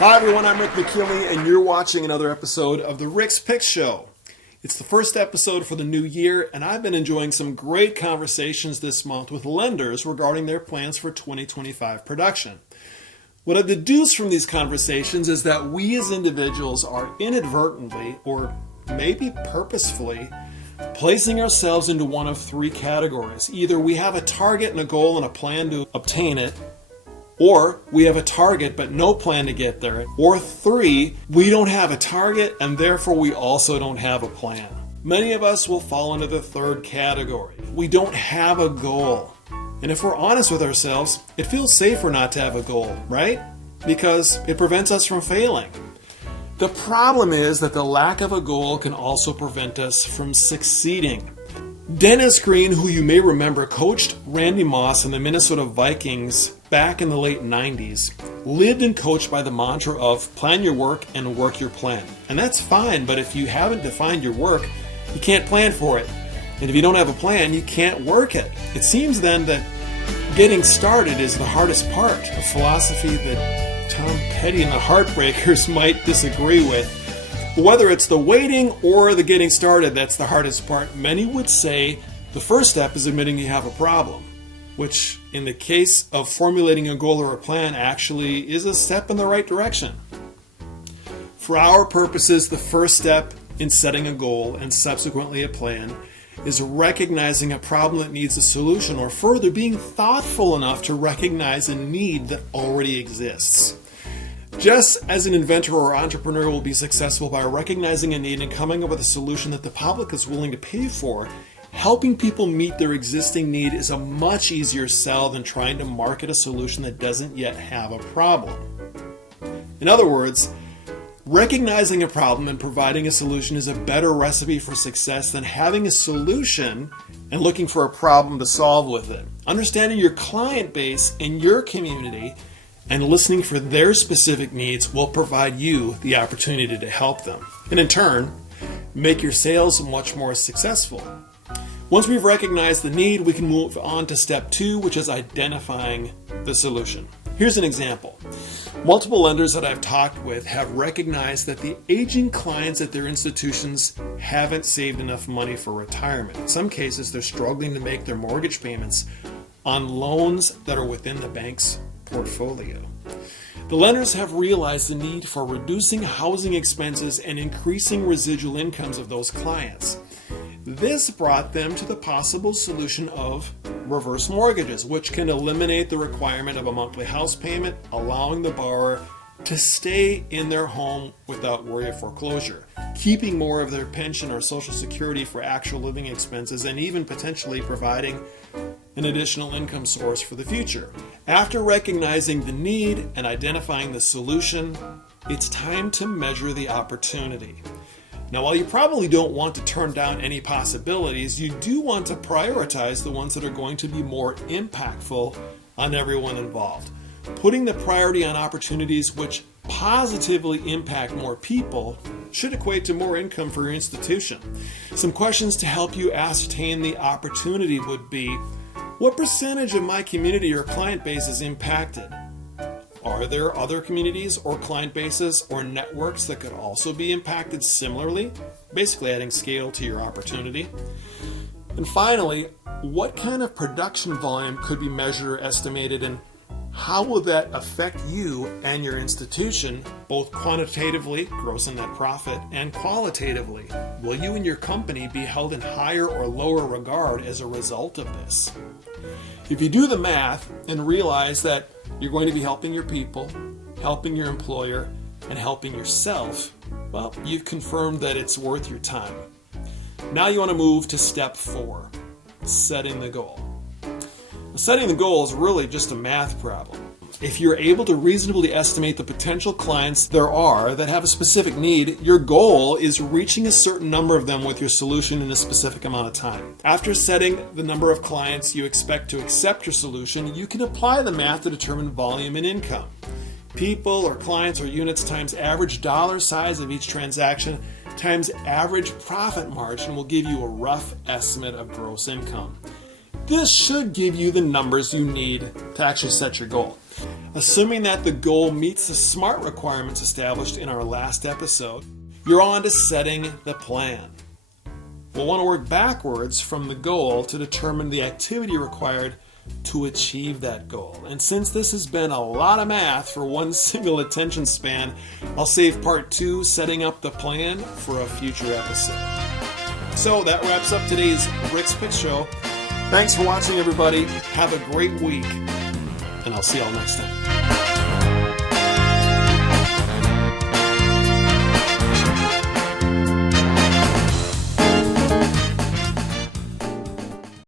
Hi everyone, I'm Rick McKinley and you're watching another episode of the Rick's Pick Show. It's the first episode for the new year and I've been enjoying some great conversations this month with lenders regarding their plans for 2025 production. What I've deduced from these conversations is that we as individuals are inadvertently, or maybe purposefully, placing ourselves into one of three categories. Either we have a target and a goal and a plan to obtain it, or we have a target but no plan to get there. Or three, we don't have a target and therefore we also don't have a plan. Many of us will fall into the third category. We don't have a goal. And if we're honest with ourselves, it feels safer not to have a goal, right? Because it prevents us from failing. The problem is that the lack of a goal can also prevent us from succeeding. Dennis Green, who you may remember coached Randy Moss and the Minnesota Vikings back in the late 90s, lived and coached by the mantra of plan your work and work your plan. And that's fine, but if you haven't defined your work, you can't plan for it. And if you don't have a plan, you can't work it. It seems then that getting started is the hardest part, a philosophy that Tom Petty and the Heartbreakers might disagree with. Whether it's the waiting or the getting started that's the hardest part, many would say the first step is admitting you have a problem, which in the case of formulating a goal or a plan actually is a step in the right direction. For our purposes, the first step in setting a goal and subsequently a plan is recognizing a problem that needs a solution, or further, being thoughtful enough to recognize a need that already exists. Just as an inventor or entrepreneur will be successful by recognizing a need and coming up with a solution that the public is willing to pay for, helping people meet their existing need is a much easier sell than trying to market a solution that doesn't yet have a problem. In other words, recognizing a problem and providing a solution is a better recipe for success than having a solution and looking for a problem to solve with it. Understanding your client base and your community and listening for their specific needs will provide you the opportunity to help them, and in turn, make your sales much more successful. Once we've recognized the need, we can move on to step 2, which is identifying the solution. Here's an example. Multiple lenders that I've talked with have recognized that the aging clients at their institutions haven't saved enough money for retirement. In some cases, they're struggling to make their mortgage payments on loans that are within the bank's portfolio. The lenders have realized the need for reducing housing expenses and increasing residual incomes of those clients. This brought them to the possible solution of reverse mortgages, which can eliminate the requirement of a monthly house payment, allowing the borrower to stay in their home without worry of foreclosure, keeping more of their pension or Social Security for actual living expenses, and even potentially providing an additional income source for the future. After recognizing the need and identifying the solution, it's time to measure the opportunity. Now, while you probably don't want to turn down any possibilities, you do want to prioritize the ones that are going to be more impactful on everyone involved. Putting the priority on opportunities which positively impact more people should equate to more income for your institution. Some questions to help you ascertain the opportunity would be, what percentage of my community or client base is impacted? Are there other communities or client bases or networks that could also be impacted similarly? Basically adding scale to your opportunity. And finally, what kind of production volume could be measured or estimated, and how will that affect you and your institution, both quantitatively, gross and net profit, and qualitatively? Will you and your company be held in higher or lower regard as a result of this? If you do the math and realize that you're going to be helping your people, helping your employer, and helping yourself, well, you've confirmed that it's worth your time. Now you want to move to step 4, setting the goal. Setting the goal is really just a math problem. If you're able to reasonably estimate the potential clients there are that have a specific need, your goal is reaching a certain number of them with your solution in a specific amount of time. After setting the number of clients you expect to accept your solution, you can apply the math to determine volume and income. People or clients or units times average dollar size of each transaction times average profit margin will give you a rough estimate of gross income. This should give you the numbers you need to actually set your goal. Assuming that the goal meets the SMART requirements established in our last episode, you're on to setting the plan. We'll want to work backwards from the goal to determine the activity required to achieve that goal. And since this has been a lot of math for one single attention span, I'll save part 2, setting up the plan, for a future episode. So that wraps up today's Rick's Pitch Show. Thanks for watching, everybody. Have a great week, and I'll see y'all next time.